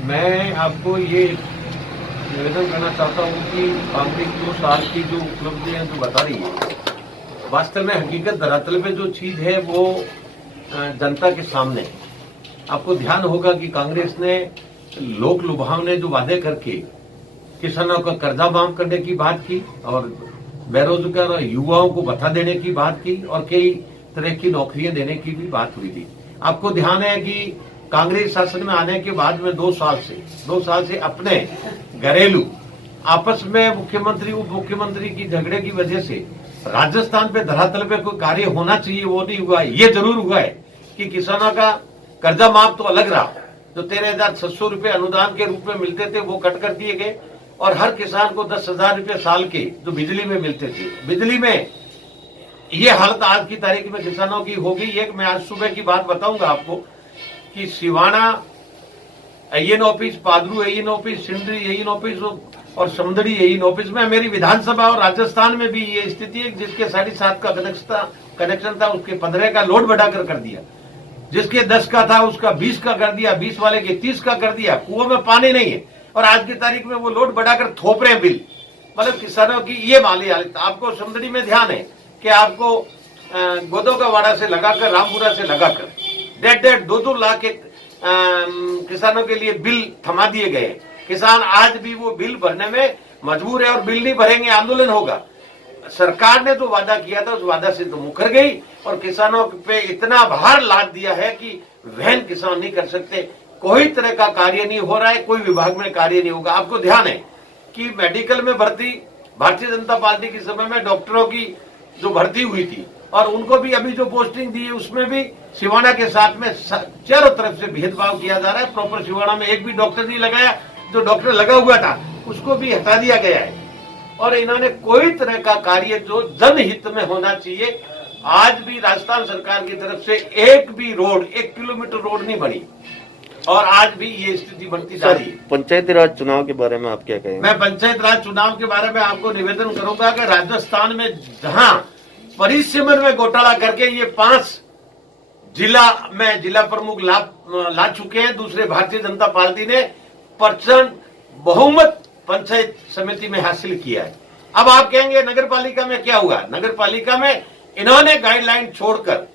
मैं आपको ये निवेदन करना चाहता हूँ कि कांग्रेस 2 साल की जो उपलब्धियां जो बता रही है, वास्तव में हकीकत धरातल पे जो चीज है वो जनता के सामने है। आपको ध्यान होगा कि कांग्रेस ने लोक लुभावने जो वादे करके किसानों का कर्जा माफ करने की बात की और बेरोजगार युवाओं को भत्ता देने की बात की और कई तरह की नौकरियां देने की भी बात हुई थी। आपको ध्यान है कि कांग्रेस शासन में आने के बाद में 2 साल से अपने घरेलू आपस में मुख्यमंत्री उप मुख्यमंत्री की झगड़े की वजह से राजस्थान पे धरातल पे कोई कार्य होना चाहिए वो नहीं हुआ। ये जरूर हुआ है कि किसानों का कर्जा माफ तो अलग रहा, जो 13,600 रुपए अनुदान के रूप में मिलते थे वो कट कर दिए गए और हर किसान को 10,000 रुपए साल के जो बिजली में मिलते थे, बिजली में ये हालत आज की तारीख में किसानों की हो गई है। मैं आज सुबह की बात बताऊंगा आपको कि Siwana an office, Padru an office, Sindri an office और समदड़ी एन ऑफिस में मेरी विधानसभा और राजस्थान में भी ये स्थिति है। जिसके 7.5 का कनेक्शन था उसके 15 का लोड बढ़ाकर कर दिया, जिसके 10 का था उसका 20 का कर दिया, 20 वाले के 30 का कर दिया। कुओं में पानी नहीं है और आज की तारीख में वो लोड बढ़ाकर थोप रहे हैं बिल। मतलब किसानों की ये माली हालत। आपको समदड़ी में ध्यान है कि आपको गोदो का वाड़ा से लगाकर रामपुरा से लगाकर 1.5-2 लाख के किसानों के लिए बिल थमा दिए गए। किसान आज भी वो बिल भरने में मजबूर है और बिल नहीं भरेंगे आंदोलन होगा। सरकार ने जो वादा किया था उस वादा से तो मुकर गई और किसानों पे इतना भार लाद दिया है कि वहन किसान नहीं कर सकते। कोई तरह का कार्य नहीं हो रहा है, कोई विभाग में कार्य नहीं होगा। आपको ध्यान है कि मेडिकल में भर्ती भारतीय जनता पार्टी के समय में डॉक्टरों की जो भर्ती हुई थी और उनको भी अभी जो पोस्टिंग दी है उसमें भी सिवाना के साथ में चारों तरफ से भेदभाव किया जा रहा है। प्रॉपर सिवाना में एक भी डॉक्टर नहीं लगाया, जो डॉक्टर लगा हुआ था उसको भी हटा दिया गया है और इन्होंने कोई तरह का कार्य जो जनहित में होना चाहिए, आज भी राजस्थान सरकार की तरफ से एक भी रोड 1 किलोमीटर रोड नहीं बनी और आज भी ये स्थिति बनती जा रही है। पंचायती राज चुनाव के बारे में आप क्या कहेंगे? मैं पंचायत राज चुनाव के बारे में आपको निवेदन करूंगा कि राजस्थान में जहां परिसीमन में घोटाला करके ये 5 जिला में जिला प्रमुख ला चुके हैं, दूसरे भारतीय जनता पार्टी ने प्रचंड बहुमत पंचायत समिति में हासिल किया है। अब आप कहेंगे नगर पालिका में क्या हुआ? नगर पालिका में इन्होंने गाइडलाइन छोड़कर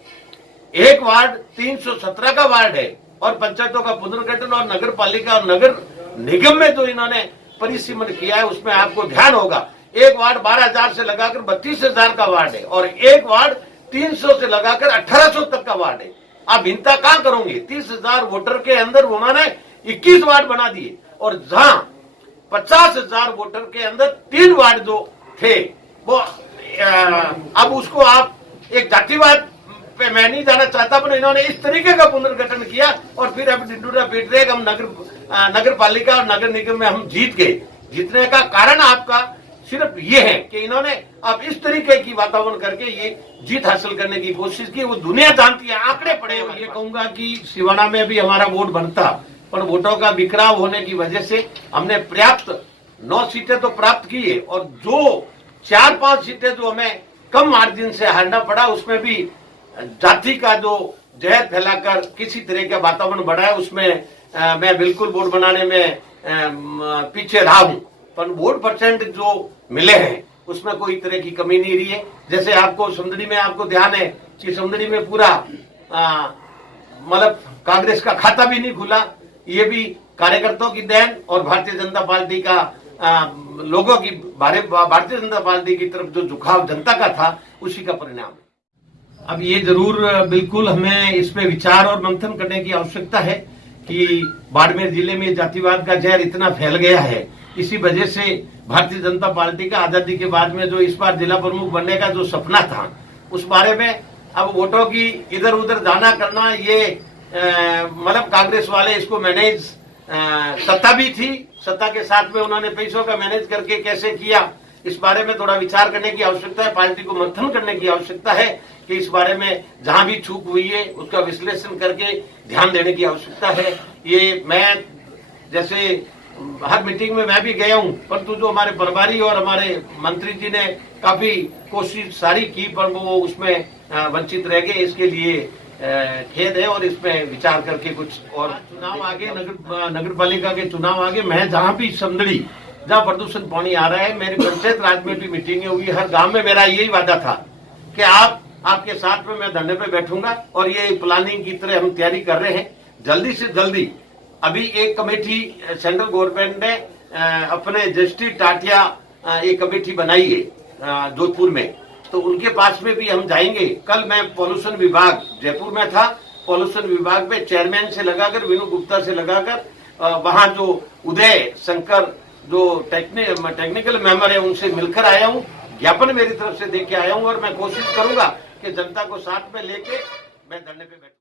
एक वार्ड 317 का वार्ड है और पंचायतों का पुनर्गठन और नगर पालिका और नगर निगम में जो इन्होंने परिसीमन किया है उसमें आपको ध्यान होगा एक वार्ड 12,000 से लगाकर 32,000 का वार्ड है और एक वार्ड 300 से लगाकर 1,800 तक का वार्ड है। आप भिन्नता कहां करोगे? 30,000 वोटर के अंदर उन्होंने 21 वार्ड बना दिए और जहां 50,000 वोटर के अंदर 3 वार्ड जो थे वो अब उसको आप एक जातिवाद पे मैं नहीं जाना चाहता, पर इन्होंने इस तरीके का पुनर्गठन किया और फिर अब डिंडूरा पीट रहे हम नगर पालिका और नगर निगम में हम जीत गए। जीतने का कारण आपका सिर्फ ये है कि इन्होंने अब इस तरीके की वातावरण करके ये जीत हासिल करने की कोशिश की। वो दुनिया जानती है, आंकड़े पड़े। ये कहूंगा कि सिवाना में भी हमारा वोट बनता, पर वोटों का बिखराव होने की वजह से हमने पर्याप्त 9 सीटें तो प्राप्त की है और जो 4-5 सीटें जो हमें कम मार्जिन से हारना पड़ा उसमें भी जाति का जो जहर फैलाकर किसी तरह का वातावरण बढ़ा है उसमें मैं बिल्कुल वोट बनाने में पीछे रहा हूं, पर वोट परसेंट जो मिले हैं उसमें कोई तरह की कमी नहीं रही है। जैसे आपको समदड़ी में आपको ध्यान है कि समदड़ी में पूरा मतलब कांग्रेस का खाता भी नहीं खुला, ये भी कार्यकर्ताओं की देन और भारतीय जनता पार्टी का लोगों की भारतीय जनता पार्टी की तरफ जो झुकाव जनता का था उसी का परिणाम है। अब ये जरूर बिल्कुल हमें इस पे विचार और मंथन करने की आवश्यकता है कि बाड़मेर जिले में जातिवाद का जहर इतना फैल गया है, इसी वजह से भारतीय जनता पार्टी का आजादी के बाद में जो इस बार जिला प्रमुख बनने का जो सपना था उस बारे में अब वोटों की इधर उधर जाना करना, ये मतलब कांग्रेस वाले इसको मैनेज, सत्ता भी थी, सत्ता के साथ में उन्होंने पैसों का मैनेज करके कैसे किया इस बारे में थोड़ा विचार करने की आवश्यकता है। पार्टी को मंथन करने की आवश्यकता है कि इस बारे में जहां भी चूक हुई है उसका विश्लेषण करके ध्यान देने की आवश्यकता है। ये मैं जैसे हर मीटिंग में मैं भी गया हूं, परंतु जो हमारे प्रभारी और हमारे मंत्री जी ने काफी कोशिश सारी की पर वो उसमें वंचित रह गए। इसके लिए खेद है और इसमें विचार करके कुछ और चुनाव आगे नगर पालिका के चुनाव आगे मैं जहां भी समदड़ी जहां प्रदूषण पानी आ रहा है, मेरी पंचायत राज में भी मीटिंगें हुई, हर गांव में मेरा यही वादा था कि आपके साथ में मैं धरने पे बैठूंगा और ये प्लानिंग की तरह हम तैयारी कर रहे हैं। जल्दी से जल्दी अभी एक कमेटी सेंट्रल गवर्नमेंट ने अपने जस्टिस टाटिया एक कमेटी बनाई है जोधपुर में, तो उनके पास में भी हम जाएंगे। कल मैं पॉल्यूशन विभाग जयपुर में था, पॉल्यूशन विभाग में चेयरमैन से लगाकर विनू गुप्ता से लगाकर वहां जो उदय शंकर जो टेक्निकल मेंबर है उनसे मिलकर आया हूं, ज्ञापन मेरी तरफ से देके आया हूं और मैं कोशिश करूंगा कि जनता को साथ में लेके मैं धरने पे बैठूं।